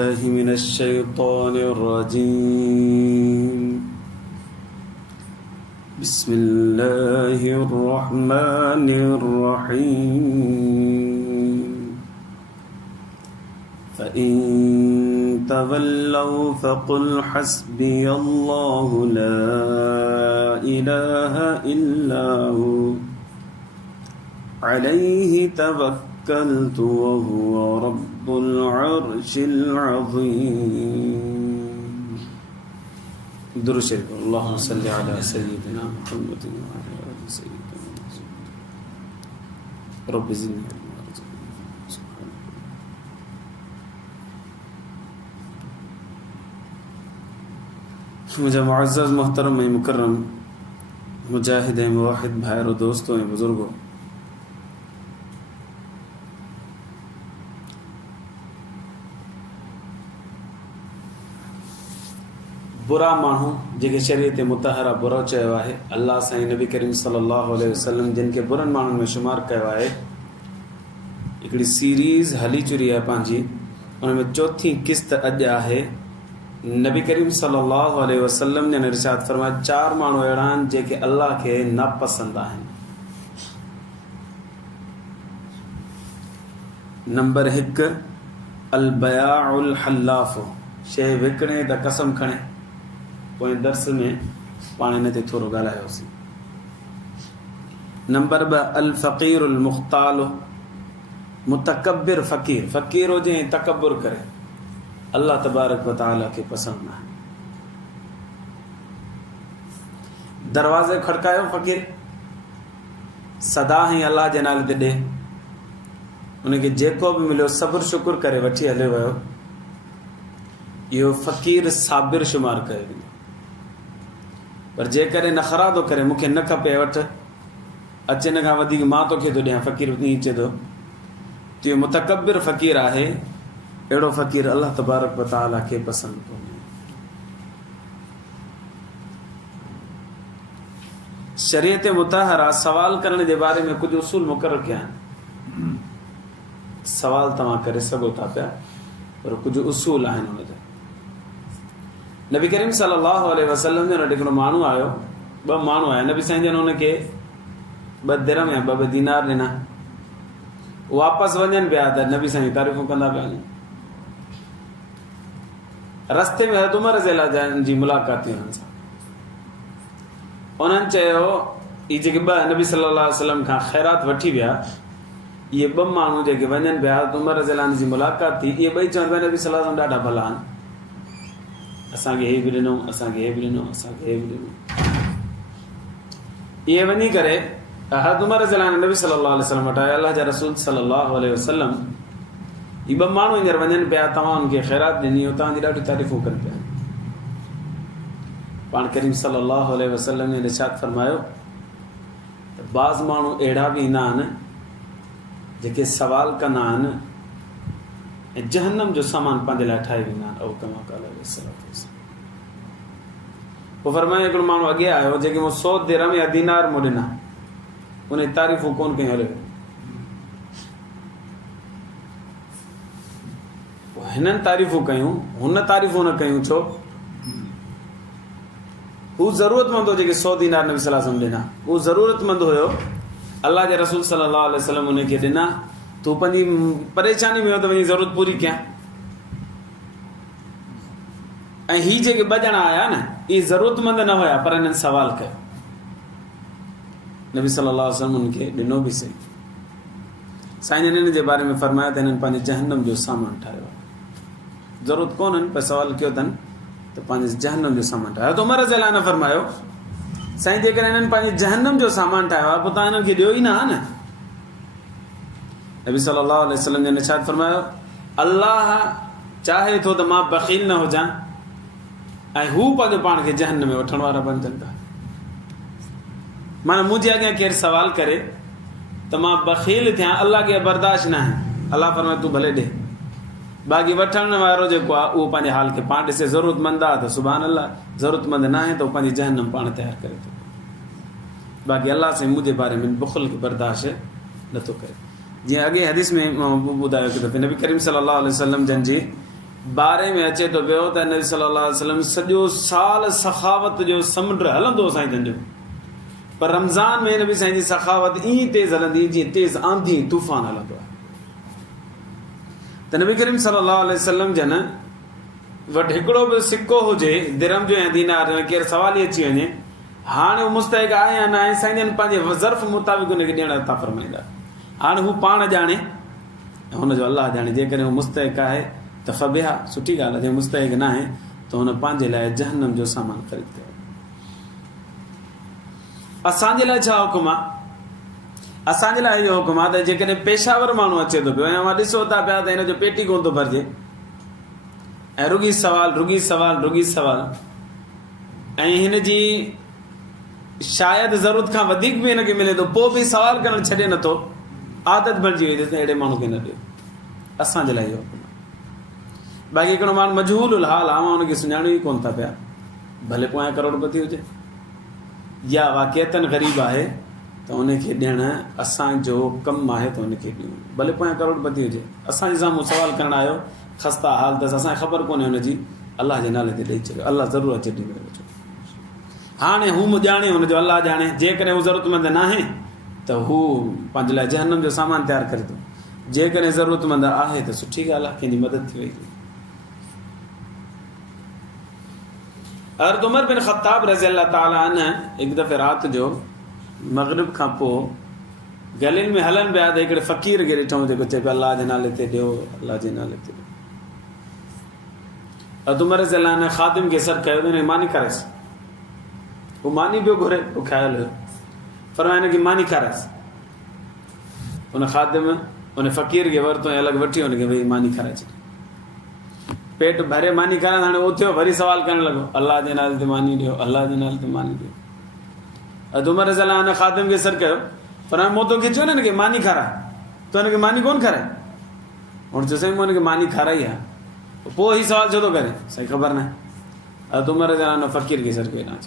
الله من الشيطان الرجيم. بسم الله الرحمن الرحيم. فإن تولوا فقل حسبي الله لا إله إلا هو عليه توكلت وهو رب العرش العظيم. درود شريف. اللهم صل على سيدنا محمد وعلى آل سيدنا محمد. رب زدني علما وارزقني سبحانك. मुझे मुअज़्ज़ज़ मोहतरम मुकर्रम मुजाहिद मुवाहिद भाई और दोस्तों बुजुर्गों, बुरा माण्हू जेके शरीयत मुतहरा बुरो चयो आहे, अल्लाह साईं नबी करीम सल्लल्लाहु अलैहि वसल्लम जिन खे बुरनि माण्हुनि में शुमार कयो आहे, हिकिड़ी सीरीज़ हली चुरी आहे पंहिंजी। उन में चौथी किस्त अॼु आहे। नबी करीम सल्लल्लाहु अलैहि वसल्लम ने इरशाद फरमाया, 4 माण्हू अहिड़ा आहिनि जेके अल्लाह खे नापसंद आहिनि। नंबर 1 अल बयाउल हल्लाफ, शइ विकिणे त कसम खणे। पोइ दर्स में पाण हिन ते थोरो ॻाल्हायोसीं। नंबर 2 अल फ़क़ीरुल मुख़्ताल, मुतकब्बिर फ़क़ीर, फ़क़ीर हुजे ऐं तकब्बुर करे, अल्लाह तबारक व तआला खे पसंदि न आहे। दरवाज़े खड़कायो फ़क़ीर, सदा ही अल्लाह जे नाले ते ॾे, उनखे जेको बि मिलियो सब्र शुक्र करे वठी हले वियो, इहो फ़क़ीर साबिर शुमार कयो वेंदो। पर जेकॾहिं नखरा थो करे, मूंखे न खपे वठि, अचे हिन खां वधीक मां तोखे थो ॾियां, फ़क़ीर ईअं चए थो, त इहो मुतकब्बिर फ़क़ीर आहे। अहिड़ो फ़क़ीर अल्लाह तबारक व तआला खे पसंदि कोन्हे। शरीयत मुतहरा सवाल करण जे बारे में कुझु उसूल मुक़रर कया आहिनि। सवाल तव्हां करे सघो था पिया, पर कुझु उसूल आहिनि उनजा। नबी करीम सल्लल्लाहु अलैहि वसल्लम जो हिकिड़ो माण्हू आयो, 2 माण्हू आया। नबी साईं जन हुनखे 2 दिरहम या 2 दीनार ॾिना। वापसि वञनि पिया त नबी साईं तारीफ़ूं कंदा पिया वञनि। रस्ते में हज़रत उमर रज़ी अल्लाह जी मुलाक़ात थी हुननि सां। उन्हनि चयो, इहे जेके 2 नबी सल्लल्लाहु अलैहि वसल्लम खां ख़ैरात वठी विया, इहे 2 माण्हू जेके वञनि पिया, हज़रत उमर रज़ी अल्लाह जी मुलाक़ात थी, इहे 2 चवनि पिया नबी सल्लल्लाहु अलैहि वसल्लम ॾाढा भला आहिनि, असांखे हे बि ॾिनो, असांखे हे बि ॾिनो, असांखे हे बि ॾिनो। इहे वञी करे हज़रत उमर रज़ी अल्लाह नबी सल्लल्लाहु अलैहि वसल्लम वटि आया। अल्लाह जा रसूल सल्लल्लाहु अलैहि वसल्लम, इहे 2 माण्हू हींअर वञनि पिया, तव्हां उनखे ख़ैरात ॾिनी, तव्हांजी ॾाढी तारीफ़ूं कनि पिया। पाण करीम सल्लल्लाहु अलैहि वसल्लम ने इरशाद फरमायो त बाज़ माण्हू अहिड़ा बि ईंदा आहिनि जेके सवाल कंदा आहिनि ऐं जहन्नम जो सामान पंहिंजे लाइ ठाहे वेंदा आहिनि। पोइ फरमायो, हिकिड़ो माण्हू अॻे आयो जेके मूं 100 दिरहम या दीनार मूं ॾिना, उन तारीफ़ूं कोन कयूं, हले हिननि तारीफ़ूं कयूं, हुन तारीफ़ूं न कयूं। छो? हू ज़रूरतमंद हो जेके 100 दीनार नबी सल्लल्लाहु अलैहि वसल्लम ॾिना, हू ज़रूरतमंद हुयो। अल्लाह जे रसूल सल्लल्लाहु अलैहि वसल्लम उनखे ॾिना। तूं पंहिंजी परेशानी में हो त वञी ज़रूरत पूरी कयां। ऐं ही जेके 2 ॼणा आया न, इहे ज़रूरतमंद न हुया, पर हिननि सवाल कयो। नबी सल्लल्लाहु अलैहि वसल्लम उनखे ॾिनो बि सही। साईं जन हिन जे बारे में फरमाया त हिननि पंहिंजे जहन्नम जो सामान ठाहियो आहे। ज़रूरत कोन्हनि, पर सवाल कयो अथनि त पंहिंजे जहन्नम जो सामान ठाहियो। त उमर रज़ी अल्लाह ने फरमायो, साईं जेकॾहिं हिननि पंहिंजे जहन्नम जो सामान ठाहियो आहे, पोइ तव्हां हिननि खे ॾियो ई न हा न। नबी सल्लल्लाहु अलैहि वसल्लम ने इरशाद फरमायो, अल्लाह चाहे थो त मां बख़ील न हुजां ऐं हू पंहिंजो पाण खे जहन्नम में वठण वारा बणजनि था। माना मुंहिंजे अॻियां केरु सवाल करे त मां बख़ील थियां, अल्लाह खे बर्दाश्त न आहे। अल्लाह फरमाए, तूं भले ॾे। बाक़ी वठण वारो जेको आहे उहो पंहिंजे हाल खे पाण ॾिसे। ज़रूरतमंद आहे त सुभान अल्लाह, ज़रूरतमंद न आहे त उहो पंहिंजी जहन्नम पाण तयारु करे थो। बाक़ी अल्लाह साईं मुंहिंजे बारे में बुख़ल खे बर्दाश्त नथो करे। जीअं अॻे हदीस में ॿुधायो कि नबी करीम सल्लल्लाहु अलैहि वसल्लम जन जी बारे में अचे थो पियो त नबी सल्लल्लाहु अलैहि वसल्लम सॼो साल सखावत जो समुंड हलंदो साईं जन जो, पर रमज़ान में नबी साईं जी सखावत ईअं तेज़ हलंदी जीअं तेज़ आंधी तूफ़ान हलंदो आहे। त नबी करीम सल्लल्लाहु अलैहि वसल्लम जन वटि हिकिड़ो बि सिक्को हुजे दिरहम जो या दीनार जो, केरु सवाल ई अची वञे, हाणे हू मुस्तहिक आहे या न आहे, साईं जन पंहिंजे ज़र्फ़ मुताबिक़ हुनखे ॾियण अता फरमाईंदा। हाणे हू पाण ॼाणे, हुनजो अलाह ॼाणे। जेकॾहिं हू मुस्तहिक आहे त फ़बिहा, सुठी ॻाल्हि आहे। जे मुस्तहिक न आहे त हुन पंहिंजे लाइ जहन्नम जो सामान ख़रीद कयो। असांजे लाइ छा हुकुम आहे? असांजे लाइ इहो हुकुम आहे त जेकॾहिं पेशावर माण्हू अचे थो पियो ऐं मां ॾिसो था पिया त हिन जो पेट ई कोन थो भरिजे ऐं रुगी सवाल ऐं हिन जी शायदि ज़रूरत खां वधीक बि हिनखे मिले थो, पोइ बि सवाल करणु छॾे नथो, आदत बणिजी वई त अहिड़े माण्हू खे न ॾियो। असांजे लाइ इहो हुकुम आहे। बाक़ी हिकिड़ो माण्हू मजहूल हाल आहे, मां हुनखे सुञाणो ई कोन था पिया, भले पोयां करोड़पति हुजे या वाक़ियतन ग़रीब आहे त उनखे ॾियणु असांजो कमु आहे त उनखे ॾियूं, भले पोयां करोड़पति हुजे। असांजे साम्हूं सवाल करणु आयो, ख़स्ता हाल अथसि, असांखे ख़बर कोन्हे हुनजी, अलाह जे नाले ते ॾेई छॾियो, अलाह ज़रूरु अचे ॾेई छॾियो। हाणे हू ॼाणे, हुनजो अलाह ॼाणे। जेकॾहिं हू ज़रूरतमंद न आहे त हू पंहिंजे लाइ जहन्नम जो सामान तयारु करे थो। जेकॾहिं ज़रूरतमंद आहे त सुठी ॻाल्हि आहे, कंहिंजी मदद थी वई। हज़रत उमर बिन ख़त्ताब रज़ी अल्लाह ताला अन्हु हिकु दफ़े राति जो मग़रिब खां पोइ गलियुनि में हलनि पिया त हिकिड़े फ़क़ीर खे ॾिठऊं जेको चए पियो अलाह जे नाले ते ॾियो, अलाह जे नाले ते ॾियो। हज़रत उमर रज़ी अल्लाह अन्हु ख़ादिम खे सर कयो, हिनखे मानी खाराइसि। हू मानी पियो घुरे, बुखायल हुयो, फरमायो हिनखे मानी खाराइसि। हुन ख़ादिम हुन फ़क़ीर खे वरितो ऐं अलॻि वठी हुनखे भई मानी खाराए छॾी। पेट भरे मानी खाराए, हाणे उथियो वरी सवाल करणु लॻो, अलाह जे नाले ते मानी ॾियो, अलाह जे नाले ते मानी ॾियो। हज़रत उमर रज़ी अल्लाह अन्हु ख़ादिम खे सर कयो, फरमायो मूं तोखे चयो न हिनखे मानी खाराए, तूं हिनखे मानी कोन खाराए। हुन चयो साईं मूं हिनखे मानी खाराई आहे, पोइ हीउ सवाल छो थो करे, साईं ख़बर न आहे। हज़रत उमर रज़ी अल्लाह अन्हु फ़क़ीर खे सर कयो, न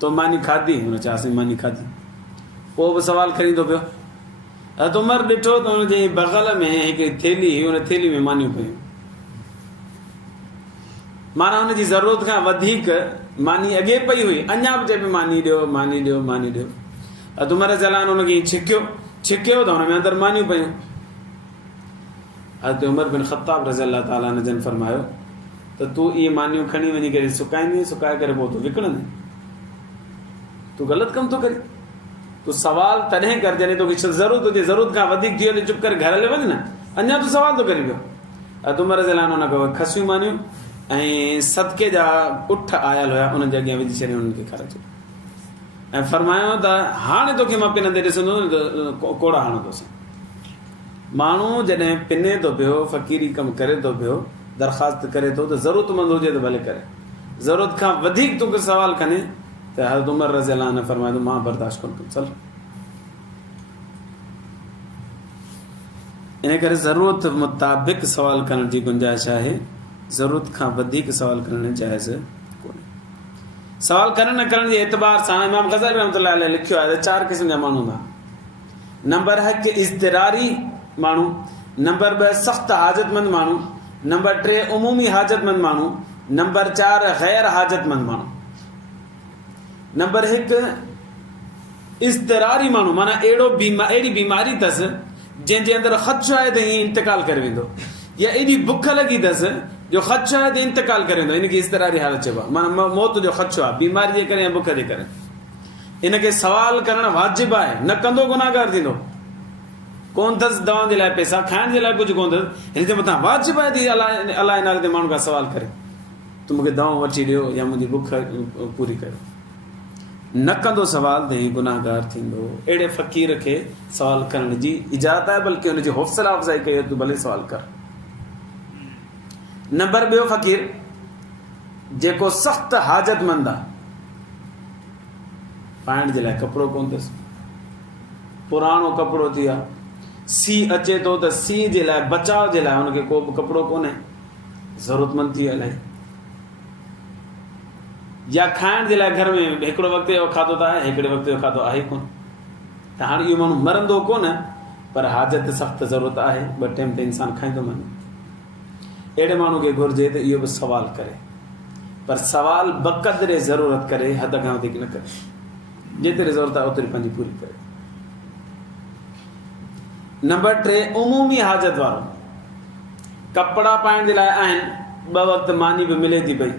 तो मानी खाधी? हुन चयो असीं मानी खाधी। पोइ बि सवाल खणी थो पियो। हज़रत उमर ॾिठो त हुनजे बग़ल में हिकिड़ी थेली हुई, हुन थेली में मानियूं पियूं, माना हुनजी ज़रूरत खां वधीक मानी अॻे पई हुई, अञा बि चए पई मानी ॾियो, मानी ॾियो, मानी ॾियो। हज़रत उमर रज़ी अल्लाह अन्हु हुनखे छिकियो त हुन में अंदरि मानियूं पियूं। हज़रत उमर बिन ख़त्ताब रज़ी अल्लाह ताला अन्हु जन फरमायो त तूं इहे मानियूं खणी वञी करे सुकाईंदी, सुकाए करे पोइ तूं विकिणंदी, तूं ग़लति कमु थो करे। तूं सवाल तॾहिं कर जॾहिं तोखे ज़रूरत हुजे, ज़रूरत खां वधीक थी वञे चुप करे घर हले वञ न, अञा तूं सवाल थो करे पियो। हज़रत उमर रज़ी अल्लाह अन्हु हुनखे खसियूं मानियूं ऐं सदके जा उठ आयल हुया, उन्हनि जे अॻियां विझी छॾियो, उन्हनि खे खाराए छॾियो ऐं फरमायो त हाणे तोखे मां पिनंदे ॾिसंदो त कोड़ा हणंदोसि। माण्हू जॾहिं पिने थो पियो, फ़क़ीरी कमु करे थो पियो, दरख़्वास्त करे थो, त ज़रूरतमंद हुजे त भले करे, ज़रूरत खां वधीक तोखे सवाल कनि त हज़रत उमर रज़ी अल्लाह अन्हु फरमायो मां बर्दाश्त कोन कंदुसि। चल, इन करे ज़रूरत मुताबिक़ सवाल करण जी गुंजाइश आहे, ज़रूरत खां वधीक सवाल करणु जाइज़ कोन्हे। सवाल करण न करण जे एतबार सां इमाम ग़ज़ाली रहमतुल्लाह अलैह लिखियो आहे त 4 क़िस्म जा माण्हू हूंदा। नंबर 1 इज़्तिरारी माण्हू, नंबर 2 सख़्त हाजतमंद माण्हू, नंबर 3 उमूमी हाजतमंद माण्हू, नंबर 4 गैर हाजतमंद माण्हू। नंबर 1 इज़्तिरारी माण्हू, माना अहिड़ी बीमारी अथसि जंहिंजे अंदरि ख़दशो आहे त हीअं इंतकाल करे वेंदो, या एॾी बुख लॻी अथसि जो ख़दशो आहे त इंतकाल करे वेंदो, इनखे इज़्तिरारी हालत चइबो आहे। माना मौत जो ख़दशो आहे बीमारी जे करे या बुख जे करे। इनखे सवाल करणु वाजिबु आहे, न कंदो गुनाहगार थींदो। कोन अथसि दवाउनि जे लाइ पैसा, खाइण जे लाइ कुझु कोन अथसि, हिन जे मथां वाजिबु आहे त अलाह नाले ते माण्हू खां सवाल करे, तूं मूंखे दवाऊं वठी ॾियो या मुंहिंजी बुख पूरी कयो। न कंदो सवाल त हीउ गुनाहगार थींदो। अहिड़े फ़क़ीर खे सवाल करण जी इजाज़त आहे, बल्कि हुनजी हौसला अफ़ज़ाई कयो, तूं भले सवाल कर। नंबर 2 फ़क़ीर जेको सख़्त हाजतमंद आहे, पाइण जे लाइ कपिड़ो कोन अथसि, पुराणो कपिड़ो थी आहे, सीउ अचे थो त सीउ जे लाइ बचाव जे लाइ हुनखे को बि कपिड़ो कोन्हे, ज़रूरतमंद थी वियो इलाही। या खाइण जे लाइ घर में हिकिड़ो वक़्तु जो खाधो त आहे, हिकिड़े वक़्तु जो खाधो आहे कोन, त हाणे इहो माण्हू मरंदो कोन, पर हाजत सख़्त ज़रूरत आहे, 2 टाइम ते इंसानु खाईंदो वञे। अहिड़े माण्हू खे घुरिजे त इहो बि सवाल करे, पर सवाल बक़दरे ज़रूरत करे, हद खां वधीक न करे, जेतिरी ज़रूरत आहे ओतिरी पंहिंजी पूरी करे। नंबर 3, उमूमी हाजत वारो। कपिड़ा पाइण जे लाइ आहिनि, 2 वक़्त मानी बि मिले थी पई,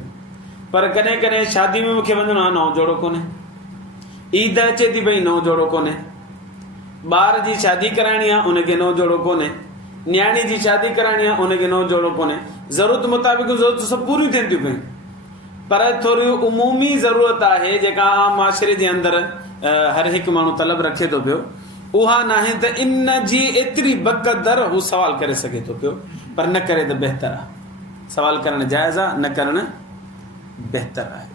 पर कॾहिं कॾहिं शादी में मूंखे वञिणो आहे, नओं जोड़ो कोन्हे, ईद अचे थी पई, नओं जोड़ो कोन्हे, ॿार जी शादी कराइणी आहे, उनखे नओं जोड़ो कोन्हे, न्याणी जी शादी कराइणी आहे, उनखे नओं जोड़ो कोन्हे। ज़रूरत मुताबिक़ ज़रूरत सभु पूरियूं थियनि थियूं पयूं, पर थोरी उमूमी ज़रूरत आहे जेका आम माशरे जे अंदरि हर हिकु माण्हू तलब रखे थो पियो, उहा न आहे त इन जी एतिरी बक़दर हू सवाल करे सघे थो पियो, पर न करे त बहितर आहे। सवाल करणु जाइज़ आहे, न करणु बहितर आहे।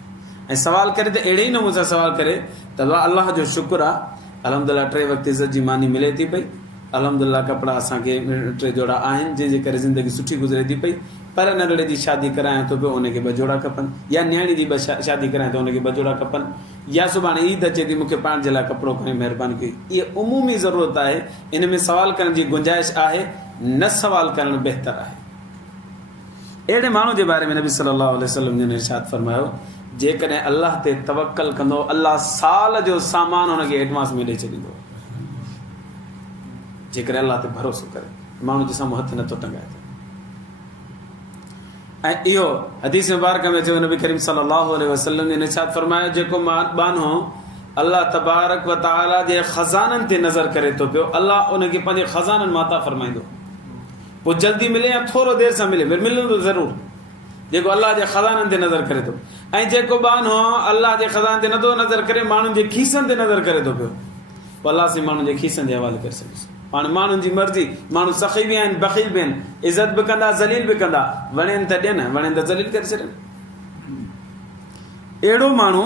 ऐं सवाल करे त अहिड़े ई नमूने सां सवाल करे त अलाह जो शुक्र आहे, अल्हम्दुलिल्लाह 3 वक़्त इज़त जी मानी मिले थी पई, अल्हम्दुलिल्लाह कपिड़ा असांखे 3 जोड़ा आहिनि, जंहिंजे करे ज़िंदगी सुठी गुज़रे थी पई। पर नंढड़े जी शादी करायां थो पियो, उनखे 2 जोड़ा खपनि, या न्याणी जी शादी करायां त उनखे 2 जोड़ा खपनि, या सुभाणे ईद अचे थी, मूंखे पाइण जे लाइ कपिड़ो खणी महिरबानी कई। इहा उमूमी ज़रूरत आहे, इन में सवाल करण जी गुंजाइश आहे, न सवाल करणु बहितर आहे। अहिड़े माण्हू जे बारे में नबी सल्लल्लाहु अलैहि वसल्लम ने इरशाद फरमायो, जेकॾहिं अल्लाह ते तवक्कल कंदो, अल्लाह साल जो सामान हुनखे एडवांस में ॾेई छॾींदो। जेकॾहिं अल्लाह ते भरोसो करे, माण्हू जे साम्हूं हथ नथो टंगाए थो। ऐं इहो हदीस मुबारक में चयो, नबी करीम सल्लल्लाहु अलैहि वसल्लम ने इरशाद फरमायो, जेको बानो अल्लाह तबारक व तआला जे खज़ाननि ते नज़र करे थो पियो, अल्लाह उनखे पंहिंजे खज़ाननि मां अता फरमाईंदो। पोइ जल्दी मिले या थोरो देरि सां मिले, मिलंदो ज़रूरु, जेको अल्लाह जे खज़ाननि ते नज़र करे थो। ऐं जेको बानो अल्लाह जे खज़ाने ते नथो नज़र करे, माण्हुनि जे खीसनि ते नज़र करे थो पियो, पोइ अल्लाह से माण्हुनि जे खीसनि जे हवाले करे सघियोसि। हाणे माण्हुनि जी मर्ज़ी, माण्हू सख़ी बि आहिनि, बख़ील बि आहिनि, इज़त बि कंदा, ज़लील बि कंदा, वणेनि त ॾियनि, वणेनि त ज़लील करे छॾनि। अहिड़ो माण्हू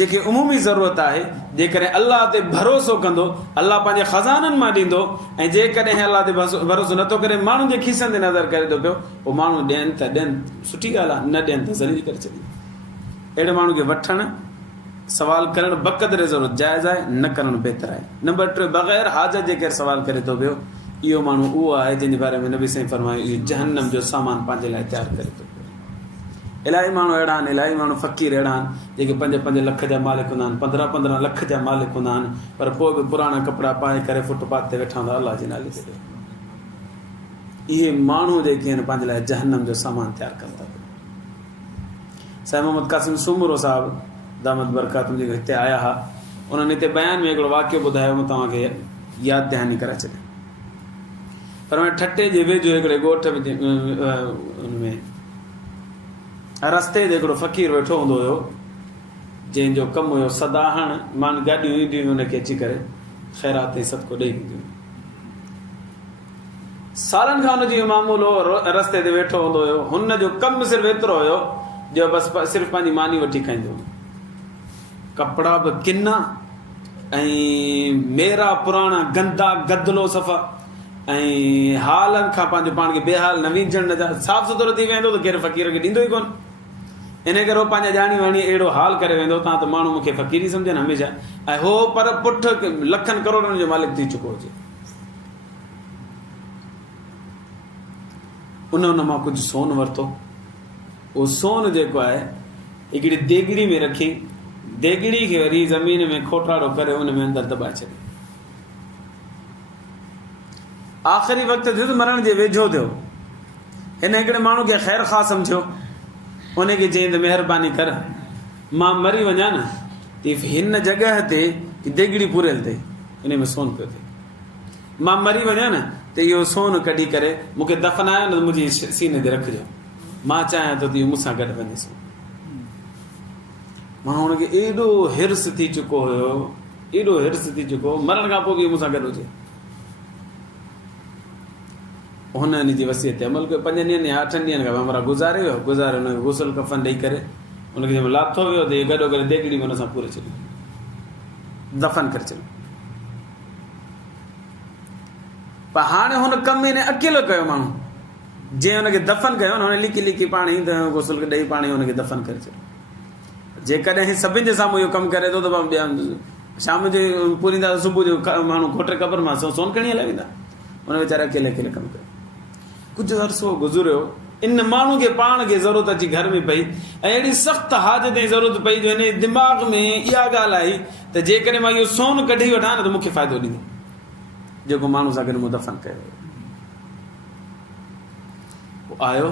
जेके उमूमी ज़रूरत आहे, जेकॾहिं अल्लाह ते भरोसो कंदो, अल्लाह पंहिंजे खज़ाननि मां ॾींदो, ऐं जेकॾहिं अल्लाह ते भरोसो नथो करे, माण्हुनि जे खीसनि ते नज़र करे थो पियो, पोइ माण्हू ॾियनि त ॾियनि, सुठी ॻाल्हि आहे, न ॾियनि त ज़लील करे छॾनि। अहिड़े माण्हू खे वठणु, सवाल करणु बक़दरे ज़रूरत जाइज़ आहे, न करणु बहितर आहे। नंबर 3, बग़ैर हाजत जे करे सवाल करे थो पियो, इहो माण्हू उहो आहे जंहिंजे बारे में नबी साईं फरमायो, इहो जहन्नम जो सामान पंहिंजे लाइ तयारु करे थो पियो। इलाही माण्हू अहिड़ा आहिनि, इलाही माण्हू फ़क़ीर अहिड़ा आहिनि, जेके 5-5 लख जा मालिक हूंदा आहिनि, 15-15 लख जा मालिक हूंदा आहिनि, पर पोइ बि पुराणा कपिड़ा पाए करे फुटपाथ ते वेठा हूंदा अल्लाह जे नाले ते। इहे माण्हू जेके आहिनि पंहिंजे लाइ जहन्नम जो सामान तयारु कनि था। साईं मोहम्मद क़ासिम सूमरो साहिबु दामद बरकातुहू जेके हिते आया हुआ, उन्हनि हिते बयान में हिकिड़ो वाक़ियो ॿुधायो, मां तव्हांखे यादि दहानी कराए छॾियां। पर उन ठटे जे वेझो हिकिड़े ॻोठ में रस्ते ते हिकिड़ो फ़क़ीर वेठो हूंदो हुयो, जंहिंजो कमु हुयो सदाहण, मान गाॾियूं ईंदियूं हुनखे अची करे ख़ैरात ऐं सदको ॾेई ईंदियूं। सालनि खां हुनजो मामूल हो, रस्ते ते वेठो हूंदो हुयो, हुनजो कमु सिर्फ़ु एतिरो हुयो जो बसि सिर्फ़ु पंहिंजी मानी वठी खाईंदो हुयो। कपिड़ा बि किना ऐं मेरा पुराणा गंदा गदलो सफ़ा, ऐं हालनि खां पंहिंजो पाण खे बेहाल न विझण न, साफ़ सुथरो थी वेंदो त केरु फ़क़ीर खे ॾींदो ई कोन। इन करे हो पंहिंजा ॼाणी वाणी अहिड़ो हाल करे वेंदो, तव्हां त माण्हू मूंखे फ़क़ीर ई सम्झनि हमेशह, ऐं हो पर पुठ लखनि करोड़नि जो मालिक थी चुको हुजे। उन मां कुझु सोन वरितो, उहो सोन जेको आहे हिकिड़ी देगिड़ी में रखी, देगिड़ी खे वरी ज़मीन में खोटाड़ो करे उन में अंदरि दॿाए छॾियो। आख़िरी वक़्तु थियो, मरण जे वेझो थियो, हिन हिकिड़े माण्हू खे ख़ैर ख़ा सम्झियो, उनखे चई त महिरबानी कर, मां मरी वञा न त हिन जॻह ते देगिड़ी पूरियल अथई, इन में सोन पियो थिए, मां मरी वञा न त इहो सोन कढी करे मूंखे दफ़नायो न, मुंहिंजी सीने ते रखिजो, मां चाहियां थो त इहो मूंसां गॾु वञे। माण्हू हुनखे एॾो हिर्स थी चुको हुयो, एॾो हिर्स थी चुको, मरण खां पोइ बि इहो मूंसां गॾु हुजे। हुन जी वसीयत ते अमल कयो। 5 ॾींहंनि या 8 ॾींहंनि खां हमरा गुज़ारे वियो, हुनखे गुसल कफ़न ॾेई करे हुनखे जंहिं महिल लाथो वियो त गॾो गॾु देगिड़ी में हुन सां पूरे छॾियो, दफ़न करे छॾियो। पर हाणे हुन कमु इन अकेलो कयो माण्हू, जंहिं हुनखे दफ़न कयो न, हुन लिकी लिकी पाणी त गुसल ॾेई पाणी हुनखे दफ़न करे छॾियो। जेकॾहिं सभिनि जे साम्हूं इहो कमु करे थो त शाम जो पूरींदा, सुबुह जो माण्हू खोटे क़बर मां सोन खणी हलाए वेंदा, हुन वीचारे अकेले अकेले कमु कयो। कुझु अरसो गुज़रियो, इन माण्हू खे पाण खे ज़रूरत अची घर में पई ऐं अहिड़ी सख़्तु हाजत जी ज़रूरत पई जो हिन दिमाग़ में इहा ॻाल्हि आई त जेकॾहिं मां इहो सोन कढी वठां न त मूंखे फ़ाइदो ॾींदो, जेको माण्हू सां गॾु मूं दफ़न कयो। आयो